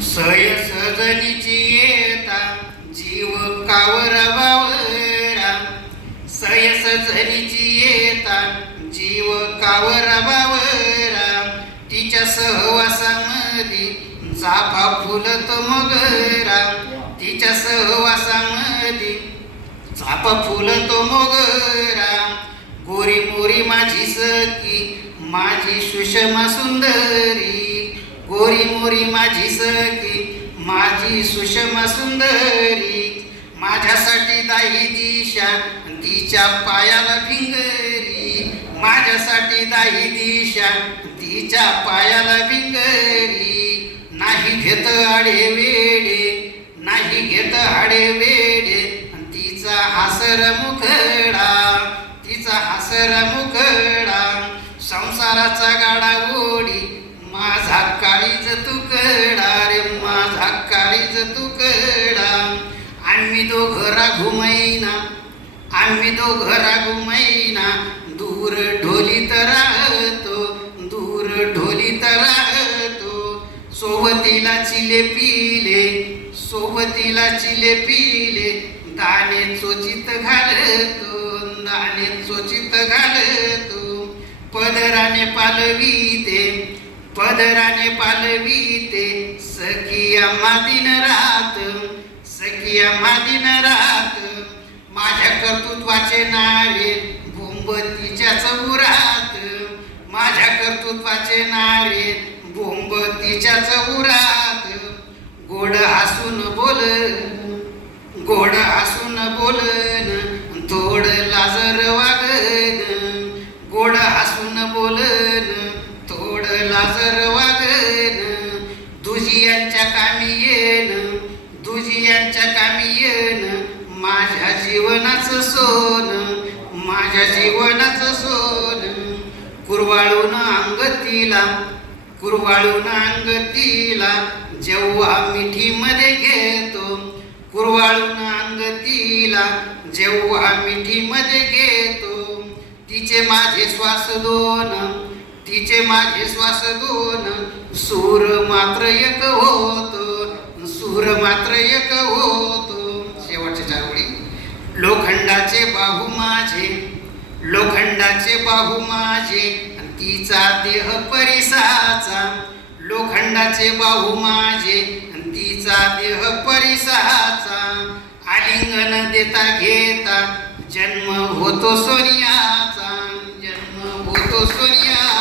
सय सजनीची येता जीव कावरा बावरा, सय सजनीची येता जीव कावरा बावरा, तिच्या सहवासामध्ये चाफा फुलत मोगरा, तिच्या सहवासामध्ये चाफा फुलतो मोगरा. गोरी मोरी माझी सखी माझी सुषमा सुंदरी, गोरी मोरी माझी सखी माझी सुषमा सुंदरी, माझ्यासाठी दाही दिशा तिच्या पायाला भिंगरी, माझ्यासाठी दाही दिशा तिच्या पायाला भिंगरी. नाही घेत आडे वेडे, नाही घेत आडे वेडे, तिचा हासर मुखडा, तिचा हासर मुखडा. संसाराचा गाडा ओढी माझा काळीज तुकडा रे, माझा काळीज तुकडा. आम्ही दोघरा घुमैना, आम्ही दोघरा घुमैना, दूर ढोलीत राहतो, दूर ढोलीत राहतो. सोबतीला चिले पिले, सोबतीला चिले पिले, दाणे चोचित घालतो, दाणे चोचित घालतो. पदराने पालवीते, पदराने पालवीते, सखिया मादीन रात, सखिया मादीन रात. माझ्या कर्तृत्वाचे नारे बोंब तिच्याच उरात, माझ्या कर्तृत्वाचे नारे बोंब तिच्याच उरात. गोड हसून बोल, गोड हसून बोलन, थोड लाजर वागन, गोड हसून बोलन, थोड लाजर वागन. दुजियांच्या कामी येन, दुजियांच्या कामी येन, माझ्या जीवनाचं सोन, माझ्या जीवनाचं सोन. कुरवाळून अंगतीला, कुरवाळून अंगतीला, जेव्हा मिठीमध्ये घेतो, कुरवाळून अंगतीला, जेव्हा मिठीमध्ये घेतो. तिचे माझे श्वास दोन, तिचे माझे श्वास दोन, सूर मात्र एक होतो, सूर मात्र एक होतो. शेवटच्या चार ओळी. लोखंडाचे बाहू माझे, लोखंडाचे बाहू माझे, तिचा देह परिसाचा, लोखंडाचे बाहू माझे, तिचा देह परिसाचा. आलिंगन देता घेता जन्म होतो सोनियाचा, जन्म होतो सोनिया.